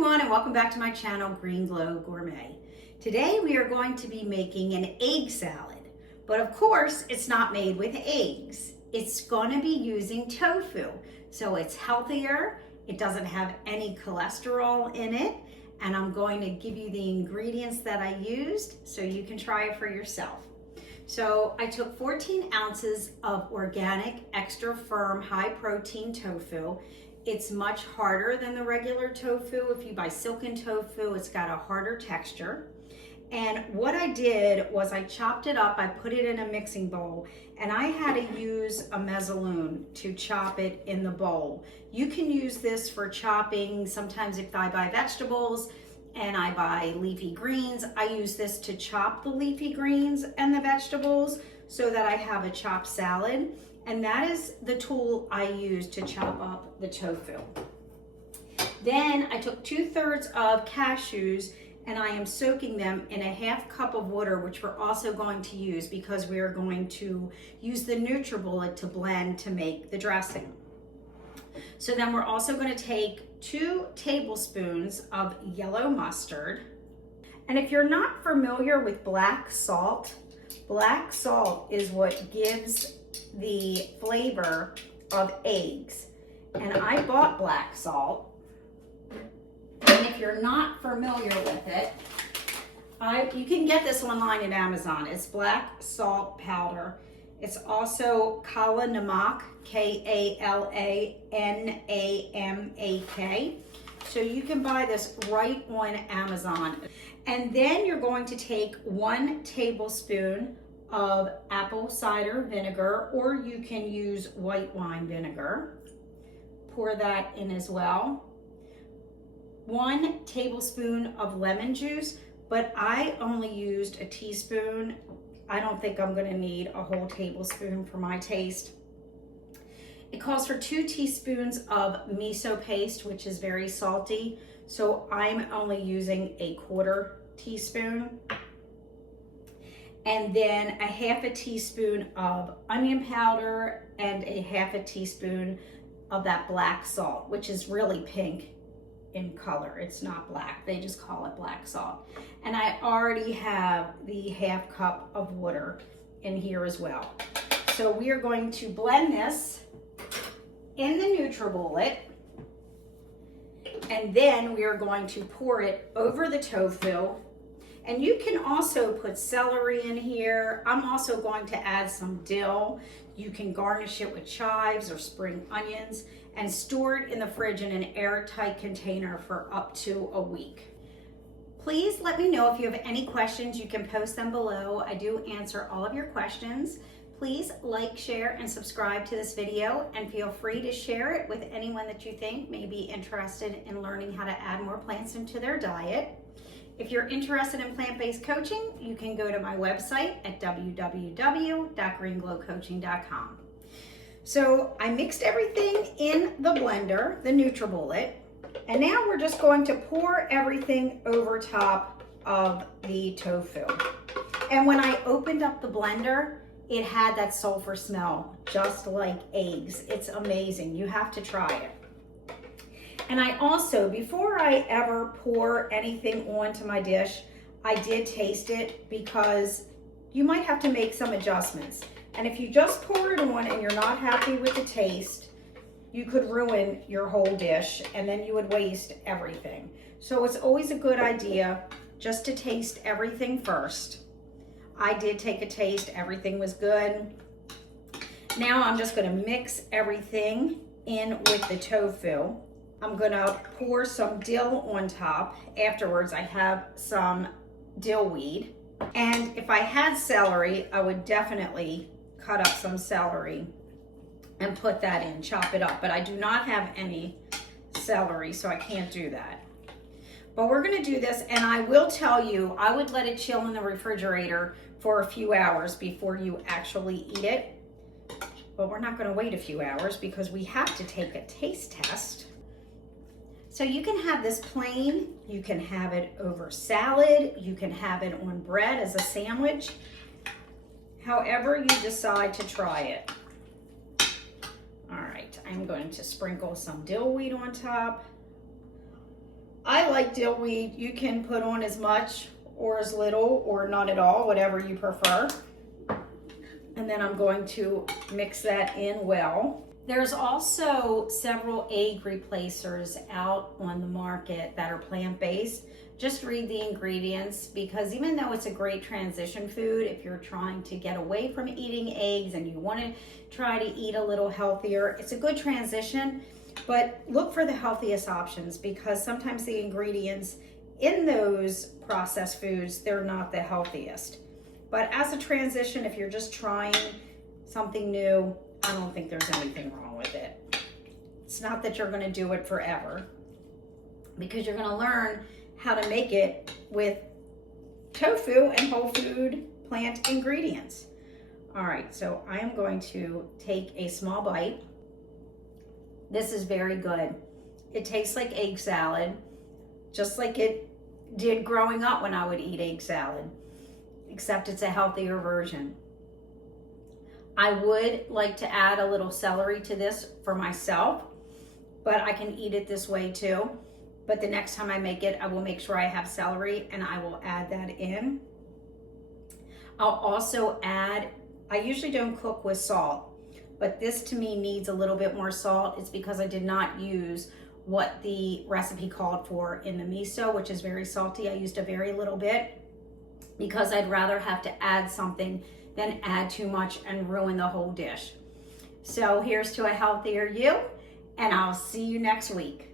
everyone, and welcome back to my channel, Green Glow Gourmet. Today we are going to be making an egg salad, but of course it's not made with eggs. It's going to be using tofu, so it's healthier, it doesn't have any cholesterol in it, and I'm going to give you the ingredients that I used so you can try it for yourself. So I took 14 ounces of organic, extra firm, high protein tofu. It's much harder than the regular tofu. If you buy silken tofu, it's got a harder texture. And what I did was I chopped it up, I put it in a mixing bowl, and I had to use a mezzalune to chop it in the bowl. You can use this for chopping. Sometimes if I buy vegetables and I buy leafy greens, I use this to chop the leafy greens and the vegetables so that I have a chopped salad. And that is the tool I use to chop up the tofu. Then I took 2/3 of cashews and I am soaking them in a ½ cup of water, which we're also going to use because we are going to use the NutriBullet to blend to make the dressing. So then we're also going to take 2 tablespoons of yellow mustard. And if you're not familiar with black salt is what gives the flavor of eggs. And I bought black salt. And if you're not familiar with it, you can get this online at Amazon. It's black salt powder. It's also Kala Namak, KalaNamak. So you can buy this right on Amazon. And then you're going to take 1 tablespoon of apple cider vinegar, or you can use white wine vinegar. Pour that in as well. 1 tablespoon of lemon juice, but I only used a teaspoon. I don't think I'm gonna need a whole tablespoon for my taste. It calls for 2 teaspoons of miso paste, which is very salty, so I'm only using a 1/4 teaspoon. And then a ½ teaspoon of onion powder and a ½ teaspoon of that black salt, which is really pink in color. It's not black, they just call it black salt. And I already have the ½ cup of water in here as well. So we are going to blend this in the NutriBullet, and then we are going to pour it over the tofu. And you can also put celery in here. I'm also going to add some dill. You can garnish it with chives or spring onions and store it in the fridge in an airtight container for up to a week. Please let me know if you have any questions. You can post them below. I do answer all of your questions. Please like, share, and subscribe to this video, and feel free to share it with anyone that you think may be interested in learning how to add more plants into their diet. If you're interested in plant-based coaching, you can go to my website at www.greenglowcoaching.com. So I mixed everything in the blender, the NutriBullet, and now we're just going to pour everything over top of the tofu. And when I opened up the blender, it had that sulfur smell, just like eggs. It's amazing. You have to try it. And I also, before I ever pour anything onto my dish, I did taste it because you might have to make some adjustments. And if you just pour it on and you're not happy with the taste, you could ruin your whole dish and then you would waste everything. So it's always a good idea just to taste everything first. I did take a taste, everything was good. Now I'm just gonna mix everything in with the tofu. I'm gonna pour some dill on top. Afterwards, I have some dill weed. And if I had celery, I would definitely cut up some celery and put that in, chop it up. But I do not have any celery, so I can't do that. But we're gonna do this, and I will tell you, I would let it chill in the refrigerator for a few hours before you actually eat it. But we're not gonna wait a few hours because we have to take a taste test. So you can have this plain, you can have it over salad, you can have it on bread as a sandwich, however you decide to try it. All right, I'm going to sprinkle some dill weed on top. I like dill weed. You can put on as much or as little or not at all, whatever you prefer. And then I'm going to mix that in well. There's also several egg replacers out on the market that are plant-based. Just read the ingredients, because even though it's a great transition food, if you're trying to get away from eating eggs and you want to try to eat a little healthier, it's a good transition. But look for the healthiest options, because sometimes the ingredients in those processed foods, they're not the healthiest. But as a transition, if you're just trying something new, I don't think there's anything wrong with it. It's not that you're going to do it forever, because you're going to learn how to make it with tofu and whole food plant ingredients. All right, so I am going to take a small bite. This is very good. It tastes like egg salad, just like it did growing up when I would eat egg salad, except it's a healthier version. I would like to add a little celery to this for myself, but I can eat it this way too. But the next time I make it, I will make sure I have celery and I will add that in. I'll also add, I usually don't cook with salt, but this to me needs a little bit more salt. It's because I did not use what the recipe called for in the miso, which is very salty. I used a very little bit because I'd rather have to add something than add too much and ruin the whole dish. So here's to a healthier you, and I'll see you next week.